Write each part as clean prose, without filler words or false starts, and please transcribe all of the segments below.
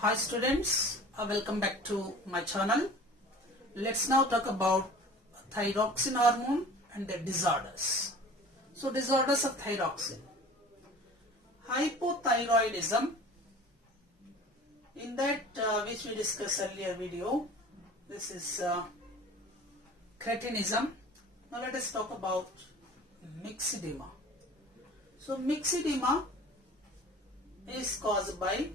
Hi students, welcome back to my channel. Let's now talk about thyroxine hormone and their disorders. So disorders of thyroxine. Hypothyroidism, in that which we discussed earlier video, this is cretinism. Now let us talk about myxoedema. So myxoedema is caused by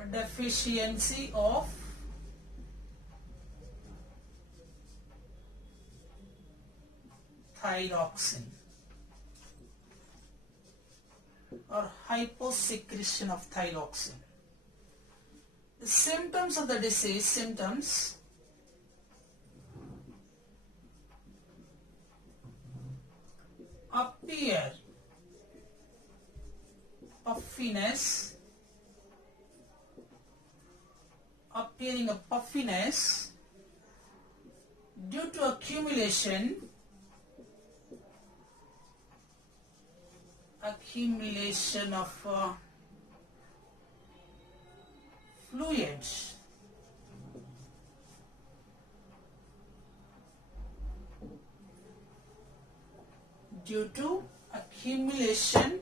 a deficiency of thyroxine or hyposecretion of thyroxine. The symptoms of the disease appear appearing a puffiness due to accumulation of fluids due to accumulation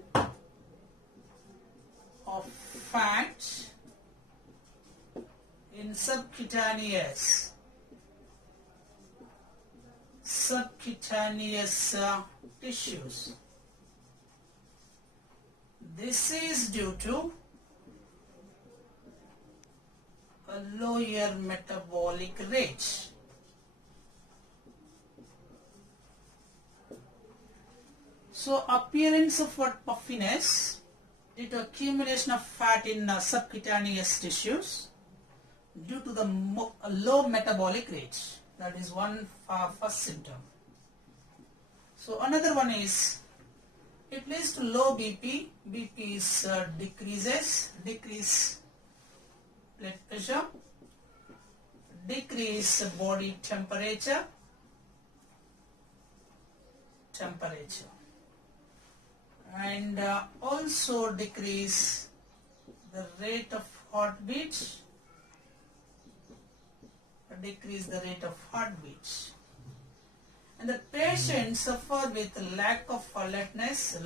of fat in subcutaneous tissues. This is due to a lower metabolic rate. So appearance of what puffiness due to accumulation of fat in subcutaneous tissues due to the low metabolic rate. That is one first symptom. So another one is it leads to low BP. BP is decrease blood pressure, decrease body temperature, and also decrease the rate of heartbeat. And the patient suffer with lack of alertness.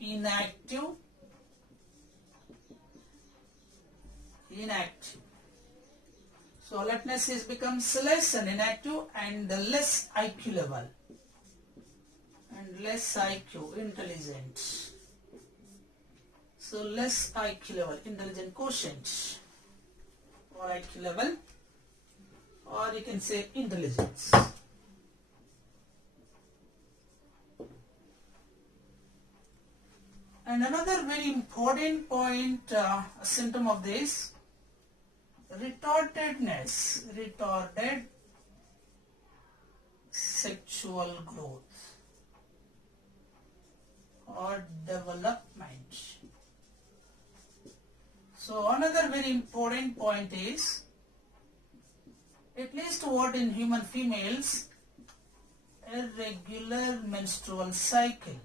Inactive. So alertness becomes less and inactive, and less IQ level, and less IQ, intelligent. So less IQ level, intelligent quotient, or IQ level, or you can say intelligence. And another very important point, a symptom of this, retarded sexual growth or development. So another very important point is it leads to what in human females, irregular menstrual cycle.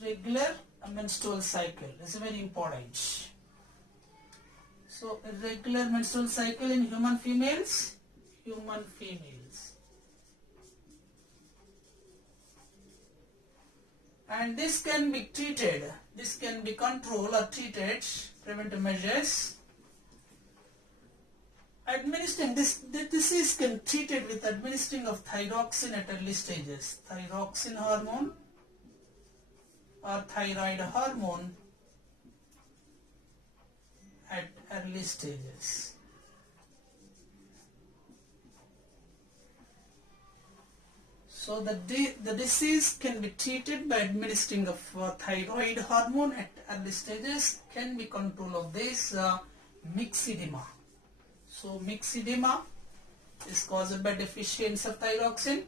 Irregular menstrual cycle is very important. So irregular menstrual cycle in human females. And this can be treated, this can be controlled or treated, preventive measures. Administering this disease can be treated with administering of thyroxine at early stages. Thyroxine hormone or thyroid hormone at early stages. So the disease can be treated by administering of thyroid hormone at early stages, can be control of this myxoedema. So myxoedema is caused by deficiency of thyroxine.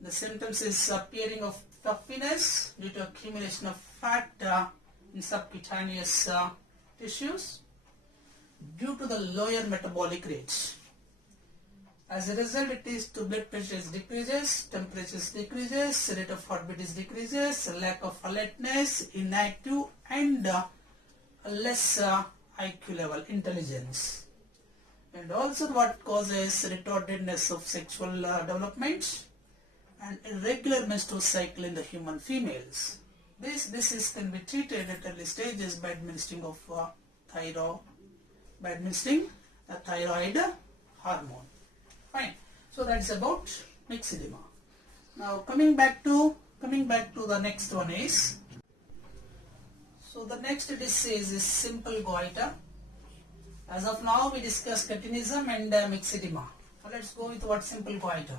The symptoms is appearing of puffiness due to accumulation of fat in subcutaneous tissues due to the lower metabolic rate. As a result, it is to blood pressure decreases, temperature decreases, rate of heartbeat is decreases, lack of alertness, inactive, and less IQ level, intelligence. And also what causes retardedness of sexual development and irregular menstrual cycle in the human females. This disease can be treated at early stages by administering of thyroid hormone. Fine. So that's about myxoedema. Now coming back to the next one is, so the next disease is simple goiter. As of now we discussed cretinism and myxoedema. Now let's go with what simple goiter.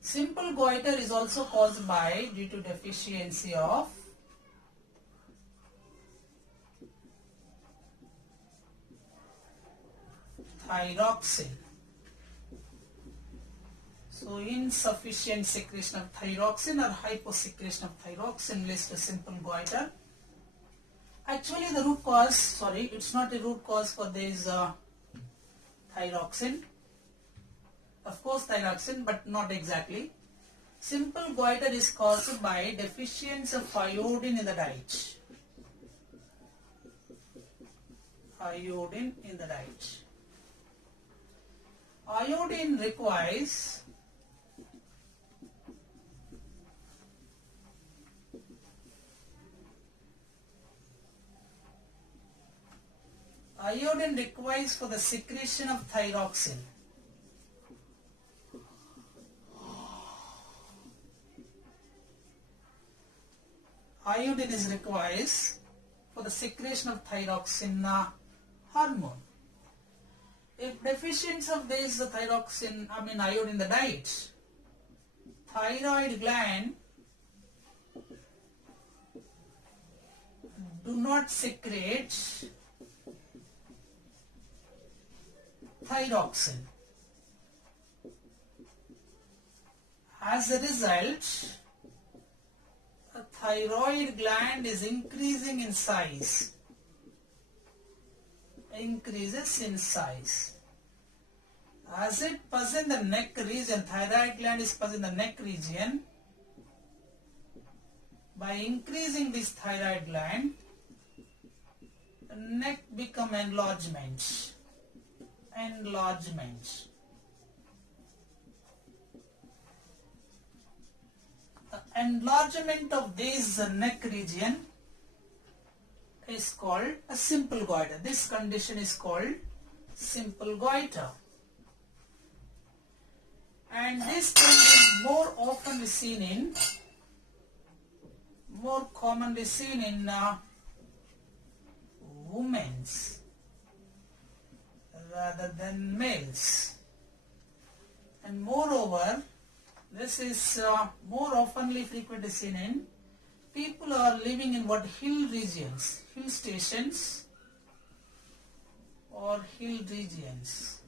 Simple goiter is also caused by due to deficiency of thyroxine. So insufficient secretion of thyroxine or hyposecretion of thyroxine leads to simple goiter. Actually the root cause, it's not a root cause for this thyroxine. Of course thyroxine, but not exactly. Simple goiter is caused by deficiency of iodine in the diet. Iodine in the diet. Iodine requires for the secretion of thyroxine. Iodine is requires for the secretion of thyroxine hormone. If deficiency of this iodine in the diet, thyroid gland do not secrete thyroxine. As a result, a thyroid gland is increasing in size. Increases in size. As it passes in the neck region, thyroid gland is passing in the neck region. By increasing this thyroid gland, the neck become enlargement. Enlargement of this neck region is called a simple goiter. This condition is called simple goiter. And this can be more commonly seen in women's rather than males. And moreover, this is more oftenly frequently seen in people who are living in what hill regions, hill stations or hill regions.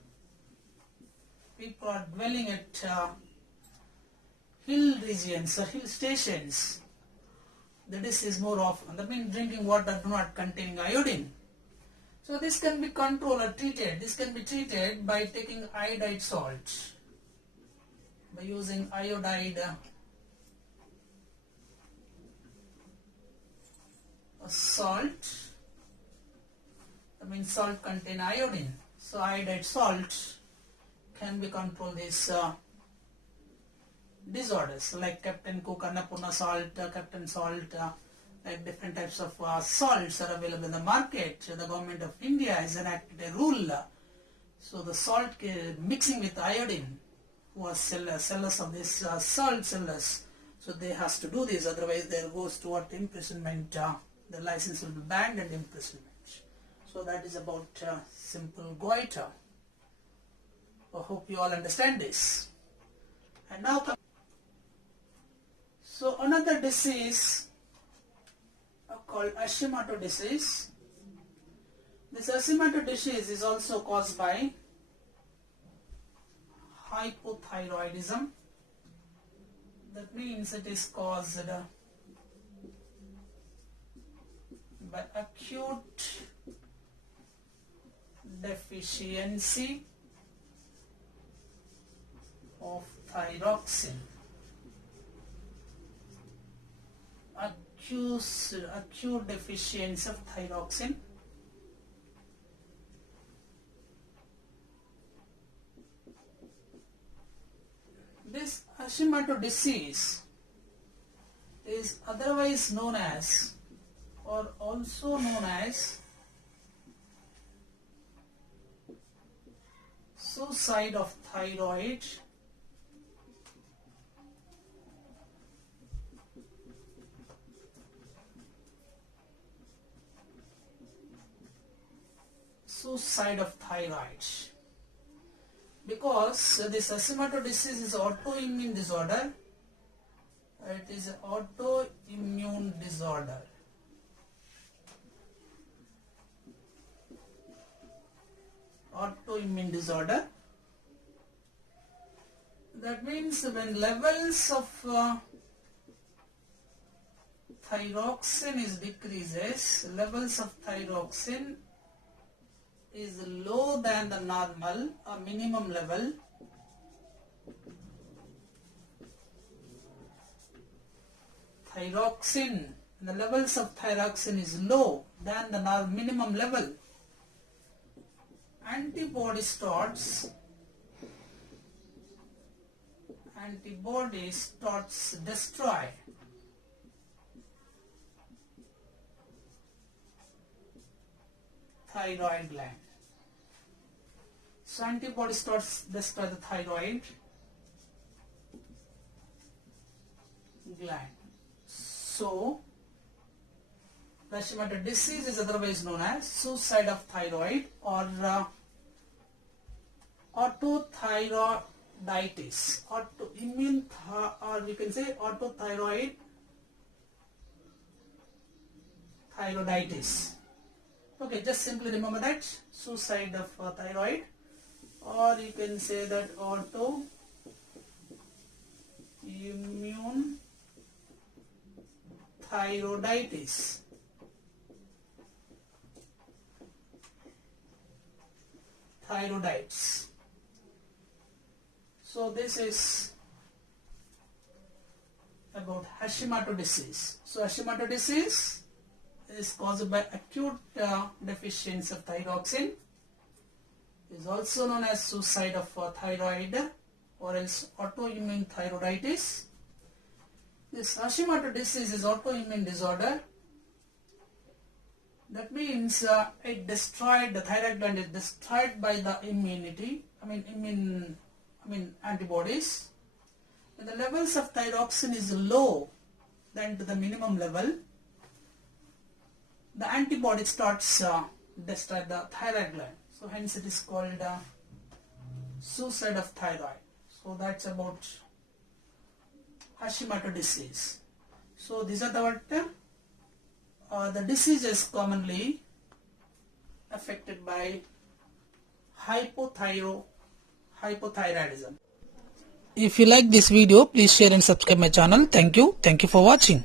People are dwelling at hill regions or hill stations. The disease more often. That means drinking water do not contain iodine. So this can be controlled or treated. This can be treated by taking iodide salt. By using iodide salt. Salt contain iodine. So iodide salt can be control these disorders like Captain Cook, Annapurna salt, Captain salt, like different types of salts are available in the market. The government of India has enacted a rule. So the salt mixing with iodine, who are sellers of this salt sellers, so they has to do this, otherwise there goes toward imprisonment. The license will be banned and imprisonment. So that is about simple goiter. I hope you all understand this. And now, so another disease called Hashimoto disease. This Hashimoto disease is also caused by hypothyroidism. That means it is caused by acute deficiency of thyroxine. Acute deficiency of thyroxine. This Hashimoto disease is otherwise known as, or also known as, suicide of thyroid, suicide of thyroid, because this Hashimoto disease is autoimmune disorder. It is an autoimmune disorder. Autoimmune disorder. That means when levels of thyroxine is decreases, levels of thyroxine is low than the normal or minimum level. Thyroxine, the levels of thyroxine is low than the minimum level. Antibody starts destroy thyroid gland. So antibody starts destroy the thyroid gland. So Hashimoto disease is otherwise known as suicide of thyroid or autothyroiditis, autoimmune, or we can say thyroiditis. Okay, just simply remember that, suicide of thyroid, or you can say that autoimmune thyroiditis. Thyroiditis. So this is about Hashimoto disease. So Hashimoto disease is caused by acute deficiency of thyroxine. Is also known as suicide of thyroid or else autoimmune thyroiditis. This Hashimoto disease is autoimmune disorder. That means it destroyed, the thyroid gland is destroyed by the immunity, antibodies. When the levels of thyroxine is low than to the minimum level, the antibody starts destroy the thyroid gland. So hence it is called suicide of thyroid. So that's about Hashimoto disease. So these are the diseases commonly affected by hypothyroidism. If you like this video, please share and subscribe my channel. Thank you. Thank you for watching.